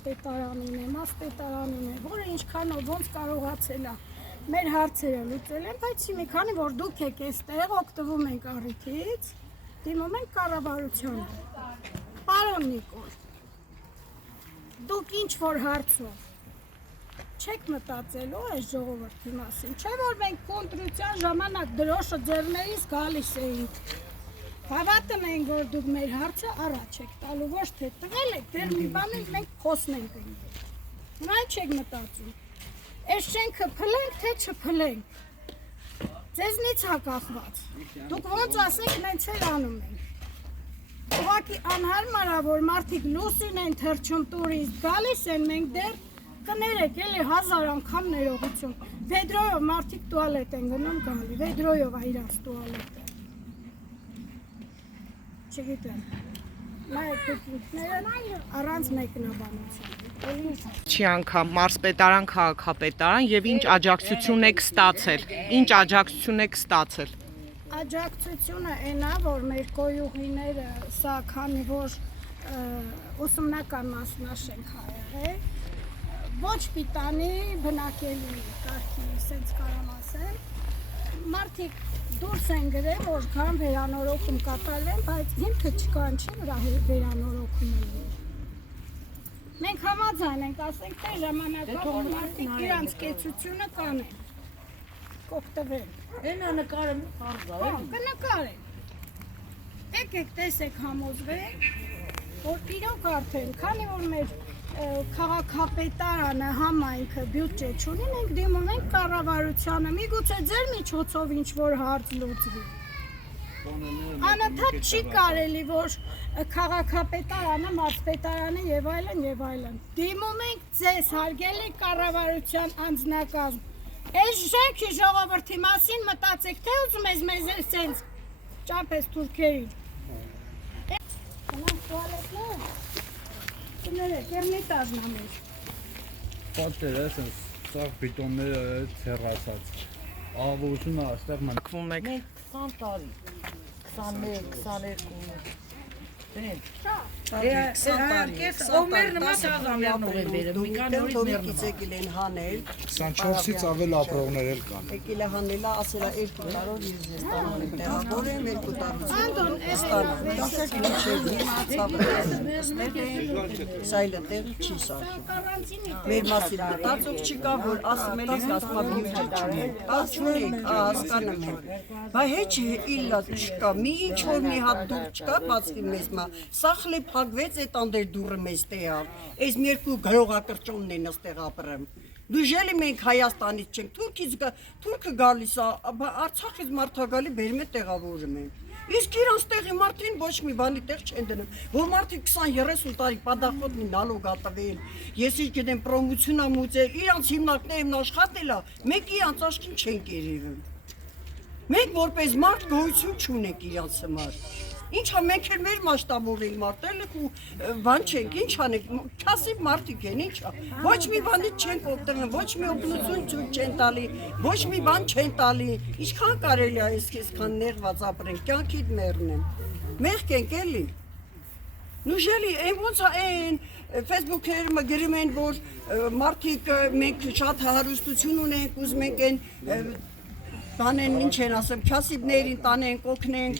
քաղաքապետարանին է, մասպետարանին է, որը ինչքանով ոնց կարողացել է մեր հարցերը լուծել են, բայց մի քանի որ դուք եք այստեղ օգտվում ենք առիթից, դիմում ենք կառավարությանը։ Պարոն Նիկոլ, դուք ինչ որ հարցով չեք մտածելու այս ժողովրդի մասին, չէ՞ որ մենք կոնտրության ժամանակ դրոշը ձեռներից գալիս էինք։ Հավատում ենք, որ դուք մեր հարցը առաջ եք տալու, ոչ թե տվել եք, դեռ մի բանից մենք խոսնենք ընկել։ Հիմա չեք մտածում։ Այս շենքը փլենք, թե չփլենք։ Ձեզնից է կախված։ Դուք ոնց ասեք, մենք էլ անում ենք։ Ուղղակի անհարմար է, որ մարդիկ լուսին են թռչում տուրիստ, գալիս են, մենք դեռ կներեք, էլի 1000 անգամ ներողություն։ Վեդրոյով մարդիկ տուալետ են գնում գալի, վեդրոյով է իրանց տուալետը։ Չգիտեմ, նայեք դուքները առանց մեկնաբանության։ Չի անգամ մարզպետարան, քաղաքապետարան եւ ինչ աջակցություն եք ստացել։ Ինչ աջակցություն եք ստացել։ Աջակցությունը այն է, որ մեր կոյուղիները սա քանի որ ուսումնական մասնաշենք ա եղել, ոչ պիտանի բնակելի կարգի, սենց կարամ ասեմ, մարդիկ դուրս են գրել, որ կան վերանորոգում կատարվեն, բայց հիմքը չկան չի վրա վերանորոգում են։ Մենք համաձայն ենք, ասենք, թե ժամանակա, որ մարդիկ իրանց կեցությունը կանեն, կօգտվեն։ Էնա նկարեմ հարզա, կնկարեն։ Եկեք տեսեք համոզվենք, որ իրոք արդեն, քանի որ մեր քաղաքապետարանը համայնքը բյուջե չունի, մենք դիմում ենք կառավարությանը, միգուցե ձեր միջոցով ինչ-որ հարց լուծվի։ Անընդհատ չի կարելի, որ քաղաքապետարանը, մարզպետարանը եւ այլն։ Դիմում ենք ձեզ, հարգելի կառավարության անձնակազմ։ Այս շենքի ժողովրդի մասին մտածեք, թե ուզում ես մեզ սենց ճապես թուրքերին։ Կնանք տուալետներ։ Կներեք, երնիտաժն ամեր։ Պատեր է, սենց սաղ բիտոնները ծերացած։ Աղավորությունը աստեղ ման։ Ակվում եք։ մենք 20 տարի, 21, 22, Օմերն մաս աղամյանով են վերել, մի կան նորից ներնվա։ Եկել են հանել, 24-ից ավել ապրողներ էլ կան։ եկել է հանելա, ասելա 2 տարով ես ստանում եմ տեղավոր եմ, 2 տարով Անդոն, ստանում։ Դասեք ինչև սայլը տեղի չի սարքում։ Մեր մասին մտածող չկա, որ ասում էլ ես ասմա բյուջե չունենք, չունենք, հասկանում եմ։ Բա հեչ իլլա չկա, մի ինչ-որ մի հատ դուր չկա, բացի մեզ մա, սախլի փակվեց այդ անդեր դուրը մեզ տեղավ, այս մի երկու գրողակրճոնն են աստեղ ապրեմ։ Դուժելի մենք Հայաստանից չենք, թուրքը գալիս է, Արցախից մարդագալի բերում է տեղավորում են։ Իսկ իրանց տեղի մարդին ոչ մի բանի տեղ չեն դնում, որ մարդիկ 20-30 տարի պատախոտ մի նալոգ ատվել, ես ինչ գիտեմ պրոմոցիոնա մուծել, իրանց հիմնարկներն աշխատել է, մենք իրանց աշկին չենք երևում։ Մենք որպես մարդ գոյություն չունենք իրանց համար։ Ինչա մենք էլ մեր մասշտաբորել մարդել ենք ու բան չենք, ինչ անենք, քասիվ մարդիկ են, ինչա։ Ոչ մի բանից չենք օգտվում, ոչ մի օգնություն ցույց չեն տալի, ոչ մի բան չեն տալի։ Ինչքան կարելի է այսքան նեղված ապրենք, կյանքիդ մեռնեն։ Մեղք ենք էլի։ Նուժելի, այն ոնց է այն Facebook-երը գրում են, որ մարդիկ մենք շատ հարստություն ունենք, ուզում ենք այն տանեն, ինչ են ասեմ, քասիբներին տանենք, օգնենք,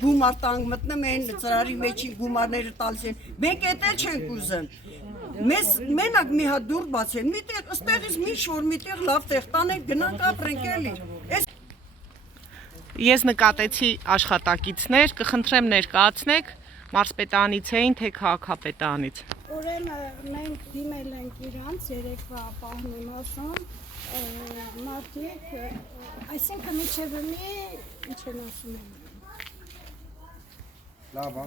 գումար տանք, մտնում են, ծրարի մեջի գումարները տալիս են, մենք էդ էլ չենք ուզում, մեզ մենակ մի հատ դուր բացեն, միտեղ, ստեղից մի շոր, միտեղ լավ տեղ տանենք, գնանք ապրենք էլի։ Ես նկատեցի աշխատակիցներ, կխնդրեմ ներկայացնեք մարզպետարանից էին, թե քաղաքապետարանից։ Ուրեմն մենք դիմել ենք իրանց երեկվա պահն եմ ասում, մարդիկ, այսինքն միջև մի, ինչ են ասում են։ Լավ,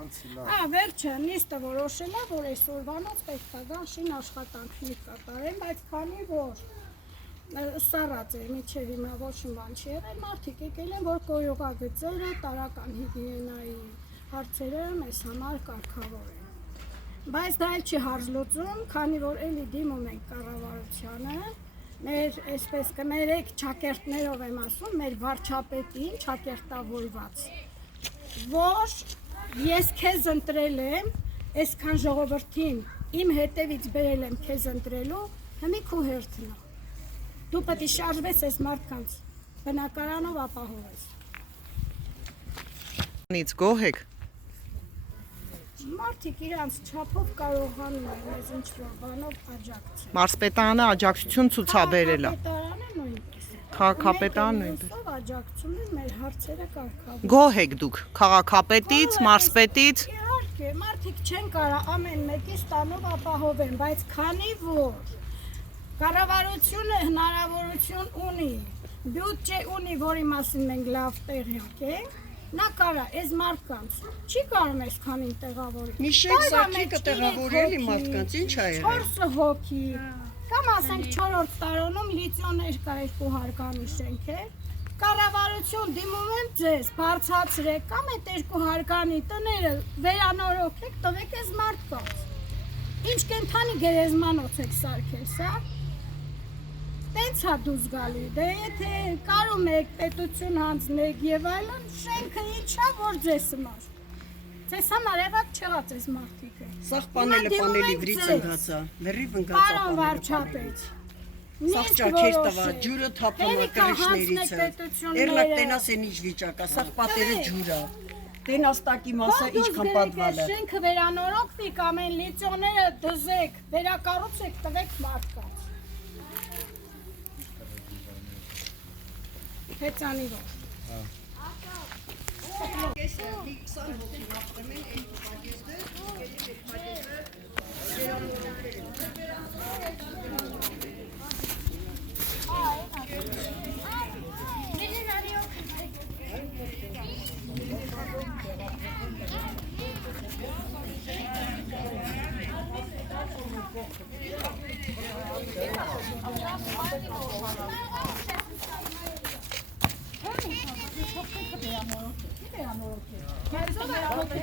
անցի լավ։ Վերջը նիստը որոշել է, որ այսօրվանից պետք է գան շին աշխատանքներ կատարեն, բայց քանի որ սառած է, միջև հիմա ոչ մի բան չի եղել, մարդիկ եկել են, որ կոյուղագծերը, տարրական հիգիենայի հարցերը մեզ համար կարգավոր են։ Բայց դա էլ չի հարց լուծում, քանի որ էլի դիմում ենք կառավարությանը, մեր այսպես կներեք ճակերտներով եմ ասում, մեր վարչապետին ճակերտավորված, որ ես քեզ ընտրել եմ, այսքան ժողովրդին իմ հետևից բերել եմ քեզ ընտրելու, հիմի քու հերթն է։ Դու պետք է շարժվես այս մարդկանց բնակարանով ապահովես։ Նից գոհ եք։ Մարդիկ իրանց չափով կարողանում են մեզ ինչ-որ բանով աջակցել։ Մարզպետարանը աջակցություն ցուցաբերել է։ Քաղաքապետարանը նույնպես։ Քաղաքապետարանը նույնպես։ Մենք աջակցում են մեր հարցերը կարգավորել։ Գոհ եք դուք քաղաքապետից, մարզպետից։ Իհարկե, մարդիկ չեն կարող ամեն մեկի ստանով ապահովեն, բայց քանի որ կառավարությունը հնարավորություն ունի, բյուջե ունի, որի մասին մենք լավ տեղյակ ենք, նա կարա այս մարդկանց չի կարող այսքանին տեղավորել։ Մի շենք սարքիկը տեղավորելի մարդկանց ինչ ա եղել։ 4 հոգի, կամ ասենք 4-րդ տարոնում լիցիոներ կա 2 հարկանի շենքեր, կառավարություն դիմում եմ ձեզ, բարձրացրեք կամ այդ 2 հարկանի տները վերանորոգեք, տվեք այս մարդկանց։ Ինչ կենթանի գերեզմանոց եք սարքել, սա։ Տենց հա դուզ գալի, դե եթե կարում եք պետություն հանձնեք եւ այլն, շենքը ինչա որ ձեզ համար։ Ձեզ համար եղած չեղած այս մարդիկը։ Սաղ պանելի վրից ընկածա, լրիվ ընկածա Պարոն վարչապետ, Սաղ ճաքեր տվա, ջուրը թափում է կրիշներից է, էրլակ տենաս են ինչ վիճակա, սաղ պատերը ջուրա, տենաս տակի մասը ինչքան պատվալ է։ Շենքը վերանորոգվի կամ են լիցիոները դզեք, վերակառուցեք, տվեք մարդկանց։ Հեծանի որ։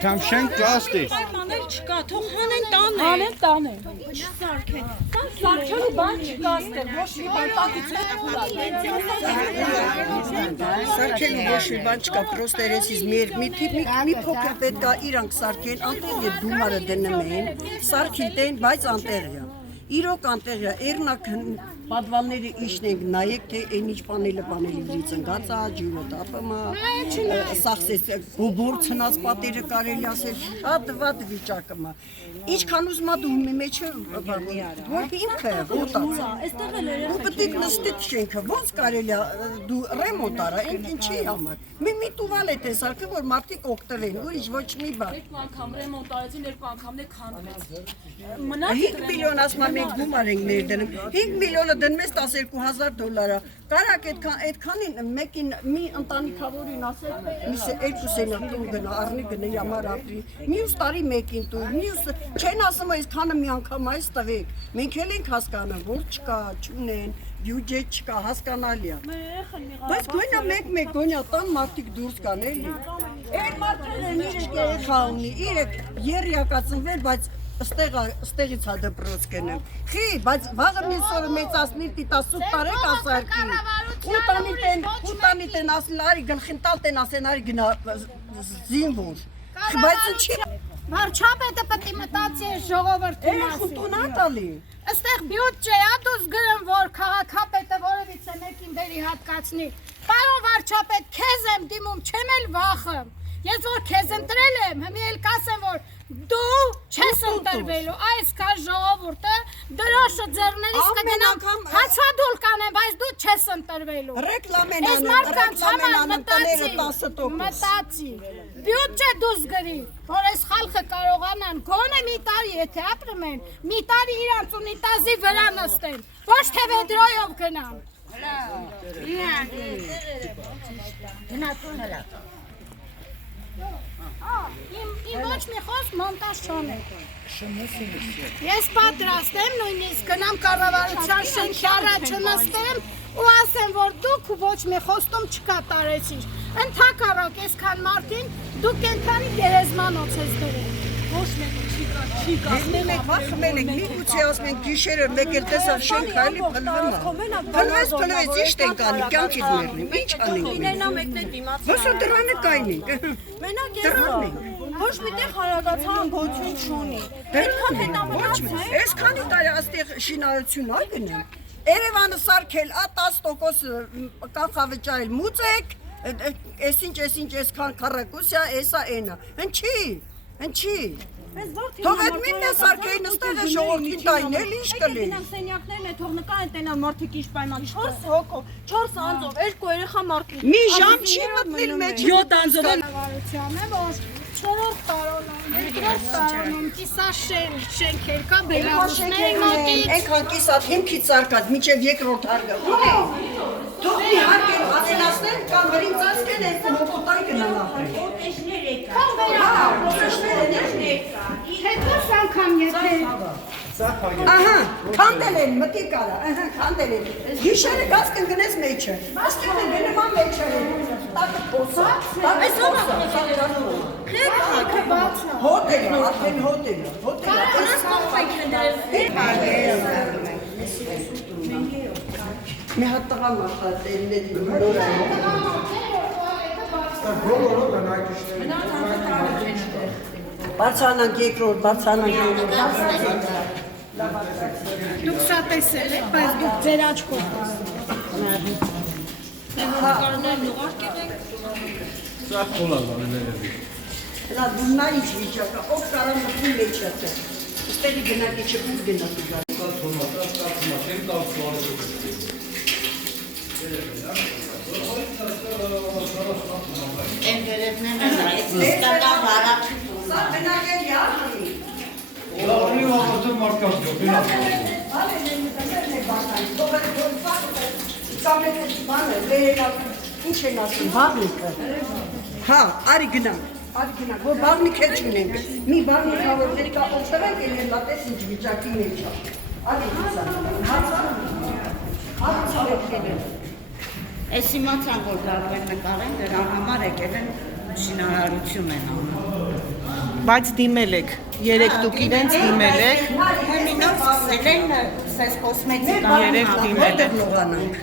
Կամ շենք կաստի։ Մանել չկա, թող հանեն տանեն։ Անեն տանեն։ Չսարքեն։ Սարքելու բան չկա ստեղ, ոչ մի բան տակից Սարքելու ոչ մի բան չկա, պրոստերեսից մի փոքր պետք է իրանք սարքեն, անտեղ է դումարը դնում են, սարքիտեն, բայց անտեղ է։ Իրոք անտեղ է, էրնակ պատվալները իշն ենք նայեք, թե այն ինչ պանելը վրից ընկած է, ջուրը տապում է, սախսես գոբոր ցնած պատերը կարելի ասել, շատ վատ վիճակում է։ Ինչքան ուզում է դու մի մեջը որ ինքը ոտած է։ Ու պետք է նստեք շենքը, ոնց կարելի է դու ռեմոնտ արա, այն ինչի համար։ Մի տուվալետ է սարքը, որ մարդիկ օգտվեն, ուրիշ ոչ մի բան։ Երկու անգամ ռեմոնտ արեցին, երկու անգամն է քանդվեց։ 5 միլիոն ասма մենք գումար ենք ներդնում, 5 միլիոնը դնում ես $12,000, կարակ այդքանին մեկին մի ընտանիքավորին ասել, միսը երկուսին տուն գնա, առնի գնի համար ապրի, մյուս տարի մեկին տուն, մյուս չեն ասում այսքանը մի անգամ այս տվեք, մենք էլ ենք հասկանում, որ չկա, չունեն, բյուջետ չկա, հասկանալի է։ Բայց գոնյա մեկ գոնյա տան մարդիկ դուրս կան էլի։ Այդ մարդերն իրեք երեխա ունի, իրեք երիակացնվել, բայց ստեղից հա դպրոց կենեմ։ Խի, բայց վաղը մյուս օրը մեծացնի տիտասուտ տարեք ասարկի։ Ուտանիտ են ասել, արի գլխին տալ տեն ասեն, արի գնա զինվոր։ Բայց ինչի։ Վարչապետը պետք է մտածի ժողովրդի մասին։ Խուտուն ատալի։ Այստեղ բյուջե է, դուս գրեմ, որ քաղաքապետը որևիցե մեկին դերի հատկացնի։ Պարոն վարչապետ, քեզ եմ դիմում, չեմ էլ վախում։ Ես որ քեզ ընտրել եմ, հիմա էլ կասեմ, որ դու չես ընտրվելու, այս կա ժողովուրդը դրոշը ձեռներիս կգնամ հացադուլ կանեմ, բայց դու չես ընտրվելու։ Ռեկլամեն Այս անեմ, մարդկանց համար տները 10%։ մտածի, բյուջե դուս գրի, որ այս խալխը կարողանան, գոնե մի տարի եթե ապրում են, մի տարի իրանց ունիտազի վրա նստեն, ոչ թե վեդրոյով գնան։ Իմ ոչ մի խոսք մոնտաժ չանեք։ Ես պատրաստ եմ նույնիսկ գնամ կառավարության շենքի առաջ նստեմ ու ասեմ, որ դուք ոչ մի խոստում չկատարեցիք։ Ընդհակառակ այսքան մարդին դուք կենթանի գերեզմանոց ես դրել։ Ոչ մեկը չի կա։ Մենք վախմել ենք, միգուցե ասում ենք գիշերը մեկ էլ տեսավ շենք հայլի փլվում է։ Փլվեց, ի՞նչ ենք անի, կյանքից մեռնենք, ի՞նչ անենք մենք։ Ինենա մեկն է դիմաց։ Ոսո դրանը կայնենք։ Մենակ Դրան ենք։ Ոչ միտեղ հարագացան գոյություն չունի։ Այդքան հետամնացեք։ Այսքանի տարի աստեղ շինարարություն ա գնեմ։ Երևանը սարքել ա 10% կանխավճարել մուծեք, այսինչ այսքան քառակուսիա, էսա էնա։ Հնչի։ Թող այդ մինն է սարքեի նստեղ է ժողովրդին տային էլ ինչ կլի։ Սենյակներն է թող նկարեն տենան մարդիկ ինչ պայման 4 հոգով, 4 անձով, 2 երեխա մարդիկ։ Մի ժամ չի մտնել մեջ 7 անձով։ Կառավարության է, որ 4-րդ տարոնում, 2-րդ տարոնում կիսաշենքեր կա բելարուսների մոտից։ Այնքան կիսատ հիմքից սարկած մինչև երկրորդ հարկը։ Թող մի հարկեր անելասներ կամ վերին ծածկեն են մոտոտար գնանա։ Հետո անգամ եթե Ահա, քանդել են, մտի կարա, քանդել են։ Գիշերը գազ կընկնես մեջը։ Աստեղ է գնման մեջը։ Տակը փոսա, այս ո՞րը։ Հոտել, արդեն հոտել։ Կարանց կողմայք հնդրել։ Մի հատ տղա մարտատելների նորը։ Բարձանանք երկրորդ, բարձանանք երկրորդ։ դուք սա տեսել եք, բայց դուք ձեր աչքով Սա խոլալ բաներები։ Հլա դուննա ինչ վիճակը, ով կարա մտի մեջ ատը։ Ստերի գնակի չպուր գնակի գա։ Են գերեզները նայեց, իսկական հարակ Սա բնակել յարդի։ Լավրի վաղացը մարդկանց գոպին Ինչ են ասում, բաղնիքը։ Հա, արի գնանք, որ բաղնիք հետ չունենք։ Մի բաղնիք որ ներկա օգտվենք էլ լատես ինչ վիճակի մեջ է։ Արի գնանք։ Էս իմացան, որ գարվեն նկարեն, դրա համար եկել են շինարարություն են անում։ Բայց դիմել եք, երեք դուք իրենց դիմել եք, Մինով սկսել են սես կոսմետիկա երեք դիմել եք։ Լողանանք։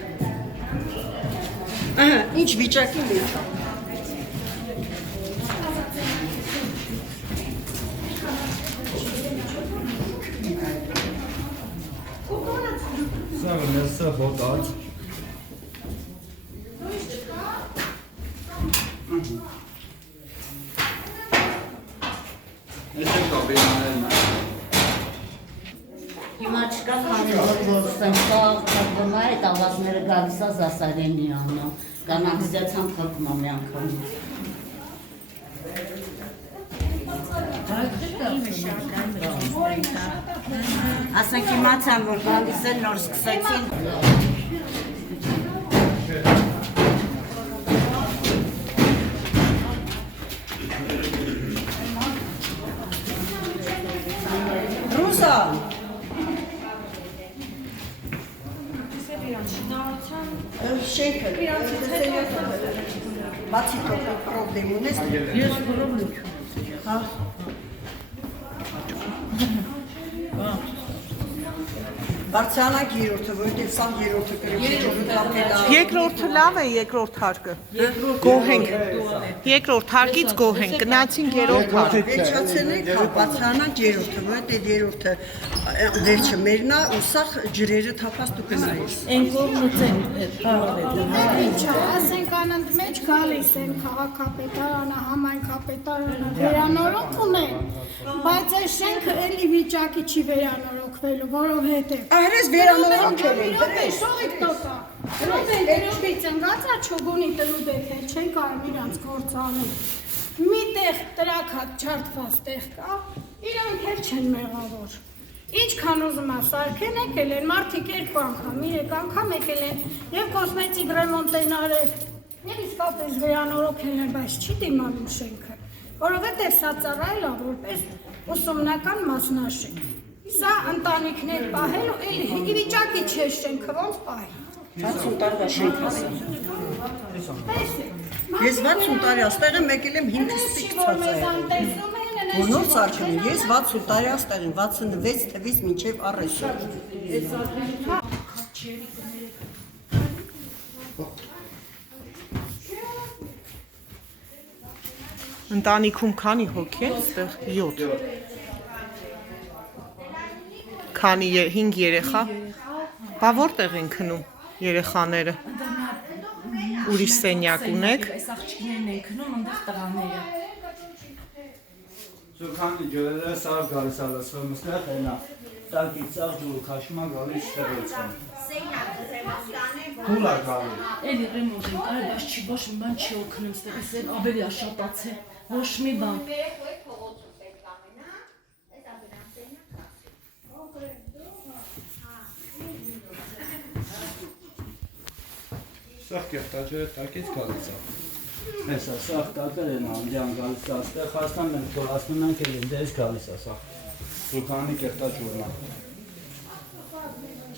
Ահա, ինչ վիճակի մեջ է։ Սա ներսը հոտած Ես եմ կաբինաներն Հիմա չկա քանի որ սենսալ կողմը այդ ավազները գալիս է Զասարյանի անում, կանանիզացան փոխում մի անգամ։ Ասենք իմացան, որ գալիս են նոր սկսեցին։ Ռուսա։ Շենքը, բացի թող պրոբլեմ ունես։ Ես պրոբլեմ չունեմ։ Հա։ Բարձրանանք երրորդը, որովհետև սա երրորդը կրում Երկրորդը լավ է, երկրորդ հարկը։ Գոհենք։ Երկրորդ հարկից գոհենք, գնացինք երրորդ հարկ։ Վերջացել ենք, հա, բարձրանանք երրորդը, որովհետև երրորդը վերջը մերնա ու սա ջրերը թափած դու կնայես։ Են կողմից են Ինչա, ասենք անընդ մեջ գալիս են քաղաքապետարանը, համայնքապետարանը վերանորոգ ունեն, բայց այս շենքը էլի վիճակի չի վերանորոգվելու, որովհետև Արես վերանորոգել են, շողիկ տոտա, դրոբեն դրոբից ընգացա չոգունի տրուբեքեր, չեն կարում իրանց գործանել, մի տեղ տրակատ չարդված տեղ կա, իրանք էլ չեն մեղավոր, ինչքան ուզում է սարքեն եկել են, մարդիկ 2 անգամ, 3 անգամ եկել են և կոսմետիկ ռեմոնտ են արել, և իսկապես վերանորոգել են, բայց չի դիմանում շենքը, որովհետև սա ծառայել է որպես ուսումնական մասնաշենք, սա ընտանիքներ պահելու էլի վիճակի չէ շենքը ոնց պահի։ 60 տարվա շենք ասա։ Ես 60 տարի աստեղ եմ եկել եմ 5 ստիքցած է։ Որնով սարքել են, ես 60 տարի աստեղ եմ, 66 թվից մինչև առեսը։ Ընտանիքում քանի հոգի է այստեղ 7։ Քանի 5 երեխա։ Բա որտեղ են քնում երեխաները։ Ուրիշ սենյակ ունեք։ Այս աղջիկներն են քնում այնտեղ տղաները։ Սուրքանի ջուրերը սար գալիս է լսվում ստեղ հենա։ Տակի ծաղ ջուրը քաշմա գալիս ստեղից։ Փուլա գալի։ Էլի ռեմոնտ են կարել, բայց չի ոչ մի բան չի օգնում ստեղից, էլ ավելի աշատացե։ Ոչ մի բան։ Սաղ կեղտաջերը տակից գալիս է։ Հեսա սաղ տակեր են անդյան գալիս է, աստեղ հաստան մենք թողասնում ենք էլ ընդես գալիս է սաղ։ Սուրքանի կեղտաջուրն է։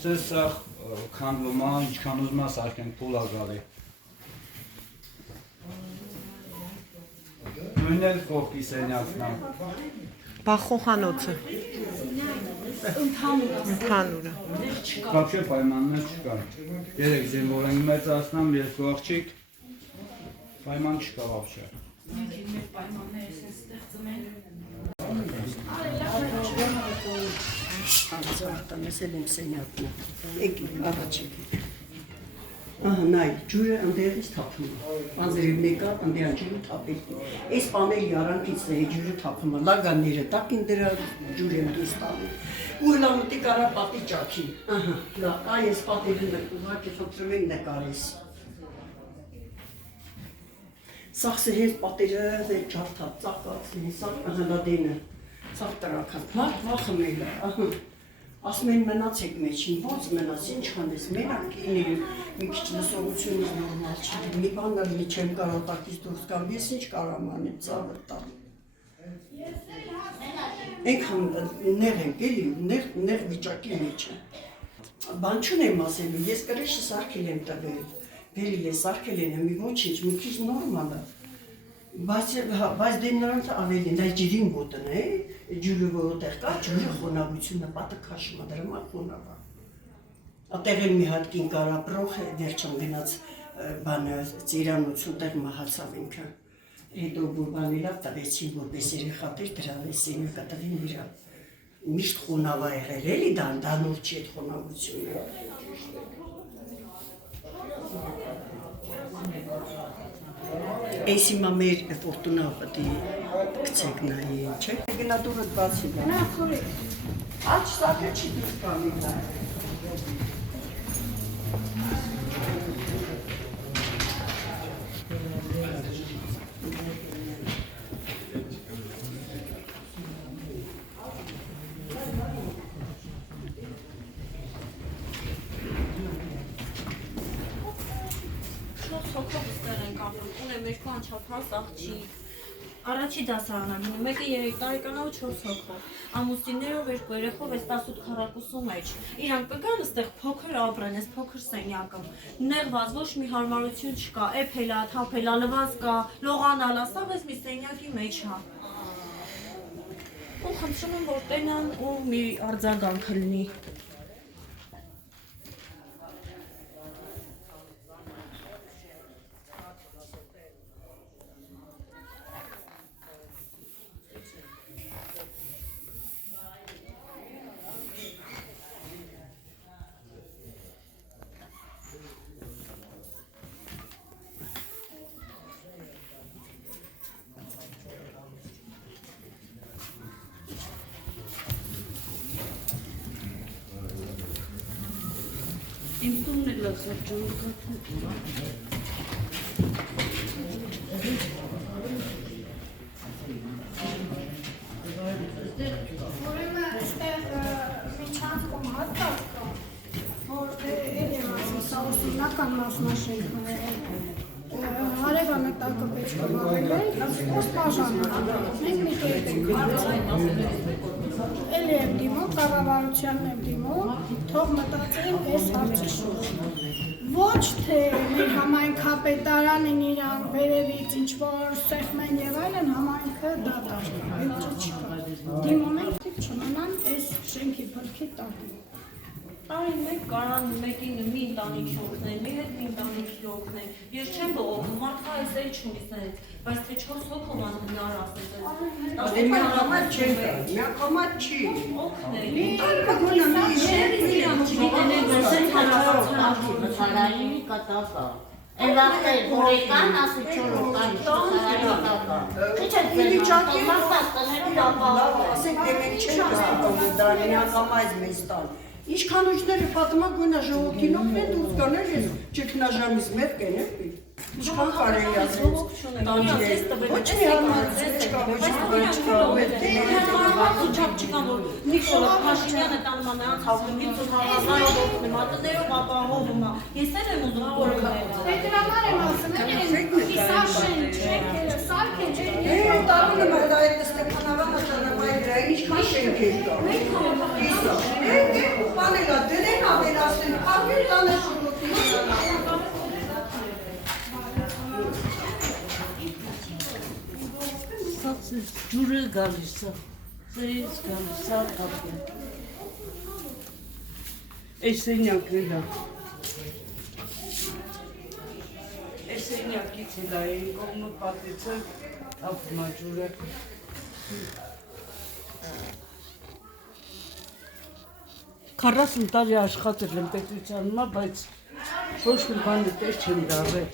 Սես սաղ քանդվում է, ինչքան ուզում է սարքենք փուլա գալի։ Նույնն էլ կողքի սենյակն է։ Բա խոհանոցը։ Ընդհանուրը։ Կապշե պայմաններ չկան։ Երեք զինվոր ենք մեծացնամ, երկու աղջիկ, պայման չկա վաղշե։ Մենք մեր պայմանները ես ստեղծում են։ Արտանեսել եմ սենյակն է։ Եկի, առաջ եկի։ Ահա, նայ, ջուրը ընդեղից թափում է։ Անձրև մեկա, ընդեղան ջուրը թափել։ Այս պաների արանքից է ջուրը թափում է։ Լագանները տակին դրա ջուր եմ դուրս տալու։ Ու լամուտի կարա պատի ճաքի։ Ահա, լա, այս պատերը ուղղակի խնդրում են նկարես։ Սաղսը հետ պատերը ջարդած, ծաղկած, սաղ հլադենը, սաղ տրակած, մարդ վախմել է, ահա։ Ասում են մնացեք մեջին, ոնց մնաց, ինչ խանդես, մենակ իներ, մի քիչ լսողությունից նորմալ չի, մի բաններ մի չեմ կարող տակից դուրս կամ, ես ինչ կարամ անեմ, ծավը տամ։ Ենքան նեղ ենք էլի, նեղ վիճակի մեջ է։ Բան չունեմ ասելու, ես կրեշը սարքել եմ տվել, վերիլ է սարքել են, մի ոչինչ, մի քիչ նորմալ է։ Բայց դե նրանց ավելին, դա ջրին գոտն է, ջուրը որոտեղ կա, ջուրի խոնավությունը, պատը քաշմա դրմա խոնավա։ Ատեղ էլ մի հատ կին կարա պրոխ վերջան գնաց բանը ծիրանություն տեղ մահացավ ինքը։ Հետո բուրբանի լավ տվեցին, որպես երեխատեր դրավես սենյակը տվին իրա։ Միշտ խոնավա եղել էլի դա նոր չի այդ խոնավությունը։ Այս հիմա մեր ֆորտունա պատի գցեք նայի, չէ՞։ Գնատուրը բացի դա։ Նա խորի։ Աչ սակը չի դուրս գալի դա։ Հոգով ստեղ ենք ապրում, ունեմ երկու անչափահաս աղջիկ։ Առաջի դասարանին, մեկը 3 տարեկան է ու 4 հոգով։ Ամուսիններով երկու երեխով էս 18 քառակուսու մեջ։ Իրանք կգան այստեղ փոքր ապրեն, այս փոքր սենյակում։ Նեղված ոչ մի հարմարություն չկա, էփելա, թափելա, լվանց կա, լողանալա, սա էս մի սենյակի մեջ է։ Ու խնդրում եմ, որ տենան ու մի արձագանք լինի։ Իմ տունն է լացավ ջուրը կաթում։ Ուրեմն այստեղ միջանցքում հատված կա, որ էլի ասում, սա ուսումնական մասնաշենքն է, հարևանը տակը պետք է վավելել, ոստաժանը մենք մի կետ ենք էլի եմ դիմում, կառավարությանն եմ դիմում, թող մտածեն այս հարցի շուրջ։ Ոչ թե մեր համայնքապետարանին իրան վերևից ինչ-որ սեղմեն եւ այլն համայնքը դատարկ է, այդ չկա։ Դիմում ենք թիվ չմնան այս շենքի բրքի տակ։ Այն մեկ կարան մեկին մի ընտանիքի օգնել, մի հետ մի ընտանիքի ինքը օգնել։ Ես չեմ բողոքում, մարդը այս էլ չունի սենց, բայց թե 4 հոգով անհնար ասես։ Միանգամած չեն կա, միանգամած չի։ Օգնել։ Հարայինի կատակա։ Են վաղտեր, որ եկան, ասի չորով կան, ինչ է ձեր մաստատներում ապահով է։ Ասենք դե մենք չենք ստանում դա միանգամած մեզ տալ։ Ինչքան ուժները պատմա գոնա ժողովրդին օգնել դուրս գաներ ես ճգնաժամից մեր կեներ։ Ինչքան կարելի ասել տանջել։ Ոչ մի հարմարություն չկա, ոչ մի բան չկա, Նիկոլա Փաշինյանը տանում է նրանց հաղթում 50,000 օգնում, մատներով ապահովում է։ Ես էլ եմ ուզում կորոնել։ Պետրամար եմ ասում, կիսաշեն, չեկերը, սարքեն, Ես տարում եմ այդ Ստեփանավանը ճանապարհի վրա ինչքան շենքեր կա։ Պանելա դրեն ավելացնեն, ապիր տանը շուտին։ Ջուրը գալիս է, ծերից գալիս է ապին։ Այս սենյակն է։ Այս սենյակից էլ այն կողմը պատիցը թափում է ջուրը։ 40 տարի աշխատել եմ պետությունում, բայց ոչ մի բանը տես չեմ դարել։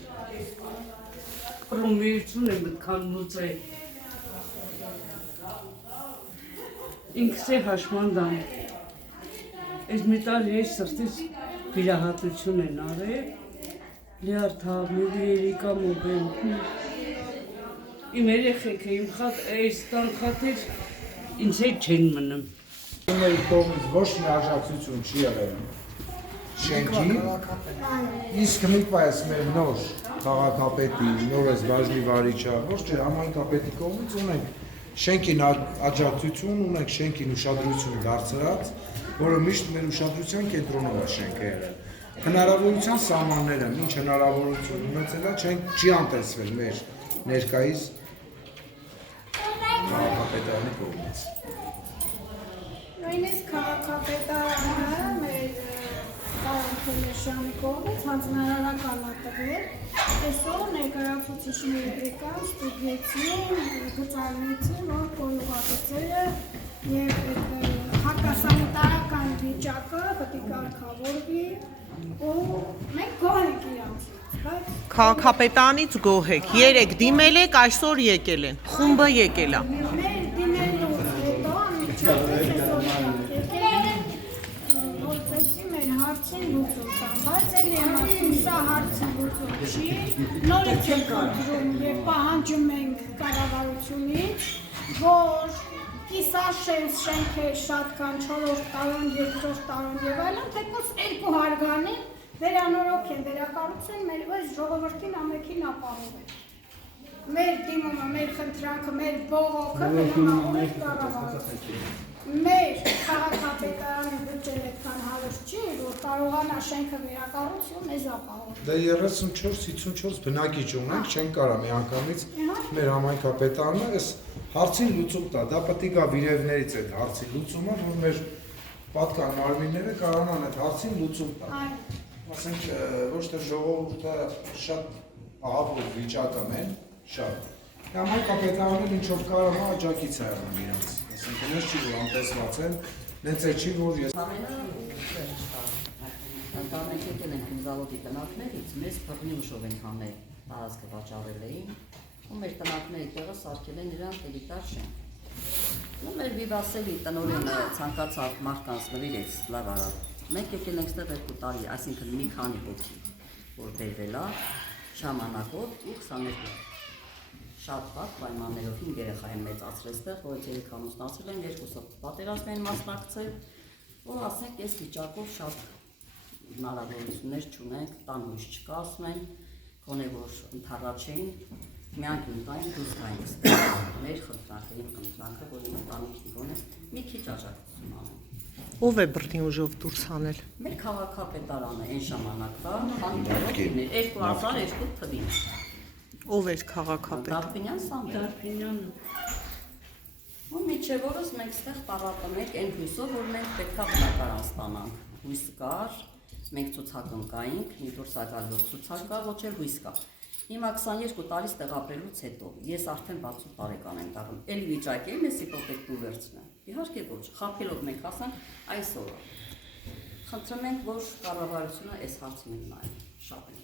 Պրոմիություն եմ մտքան մուծել։ Ինքս է հաշմանդան։ Այս մի տարի ես սրտից վիրահատություն են արել, լիարդավ, մի երիկա մոբեն։ Իմ երեխեքը իմ այս տան խաթեր ինձ հետ չեն մնում։ Մեր կողմից ոչ մի աջակցություն չի եղել շենքի, իսկ միտվայս մեր նոր քաղաքապետի, նոր այս բաժնի վարիչը, ոչ չէ, համայնքապետի կողմից ունենք շենքին աջակցություն, ունենք շենքին ուշադրություն դարձրած, որը միշտ մեր ուշադրության կենտրոնում է շենքը եղել։ Հնարավորության սահմանները, ինչ հնարավորություն ունեցել է, չի անտեսվել մեր ներկայիս քաղաքապետարանի կողմից։ Նույնիսկ քաղաքապետարանը մեր Քելեշյանի կողմից հանձնարարական է տվել, այսօր ներկայացուցիչները եկան, ստուգեցին, գծարնեցին, որ կոլուղագծերը և հակասանիտարական վիճակը պետք է կարգավորվի ու մենք գոհ ենք իրանցից, բայց Քաղաքապետանից գոհ եք, 3 դիմել եք, այսօր եկել են, խումբը եկել է։ մեր դիմելուց հետո անմիջապես այսօր եկել են, որպեսզի մեր հարցին լուծում տան, բայց էլի եմ ասում, սա հարցի լուծում չի, նորից ենք խնդրում և պահանջում ենք կառավարությունից, որ կիսաշենս շենքեր շատ կան 4-րդ տարում, 2-րդ տարում և այլն, թեկուզ 2 հարգանին վերանորոգ են, վերակառուցեն մեր այս ժողովրդին ամենքին ապահովել։ Մեր դիմումը, մեր խնդրանքը, մեր բողոքը վերանորոգ կառավարություն։ Մեր քաղաքապետարանի բյուջեն այդքան հարուստ չի, որ կարողանա շենքը վերակառուցում մեզ ապահովել։ Դե 34-54 բնակիչ ունենք, չենք կարա միանգամից մեր համայնքապետարանը այս հարցին լուծում տա, դա պետք է վիրևներից այդ հարցի լուծումը, որ մեր պատկան մարմինները կարողանան այդ հարցին լուծում տա։ Ասենք ոչ թե ժողովուրդը շատ ահավոր վիճակում են, շատ։ Համայնքապետարանը ինչով կարող է աջակից է եղնում իրենց։ Ասենք հենց չի որ անտեսված են, նենց է չի որ ես Ընտանիք եկել ենք ինվալոդի տնակներից, մեզ բռնի ուժով են հանել, տարածքը վաճառել էին, ու մեր տնակների տեղը սարքել են իրանք էլիտար շենք։ Ու մեր վիվասելի տնօրենը ցանկացավ մարդկանց նվիրեց, լավ արավ։ Մենք եկել ենք ստեղ 2 տարի, այսինքն մի քանի հոգի, որ բերվել է ժամանակով ու 22 շատ վատ պայմաններով 5 երեխա են մեծացրել ստեղ, որից 3 ամուսնացել են, 2-ը պատերազմ են մասնակցել, որ ասենք այս վիճակով շատ հնարավորություններ չունենք, տան հույս չկա, ասում են, գոնե որ ընդառաջեին, միանգ ընտային դուրս գային ստեղ, մեր խնդրանքը, իմ խնդրանքը, որ իմ ընտանիքին գոնե մի քիչ աջակցություն անեն։ Ով է բռնի ուժով դուրս հանել։ Մեր քաղաքապետարանը այն ժամանակվա խանդիրներ 2002 թվին։ Ով էր քաղաքապետ։ Դարփինյան Սամվելը։ Ու միջև օրս մենք ստեղ պարապում ենք այն հույսով, որ մենք պետքա բնակարան ստանանք։ Հույս կար, մենք ցուցակում կայինք, մի դուրս եկալ որ ցուցակ կա, ոչ էլ հույս կա։ Հիմա 22 տարի ստեղ ապրելուց հետո ես արդեն 60 տարեկան եմ դառնում։ Էլի վիճակի եմ ես հիպոթեքն վերցնեմ։ Իհարկե ոչ, խաբելով մենք հասանք այսօր։ Խնդրում ենք, որ կառավարությունը այս հարցին նայի, շատ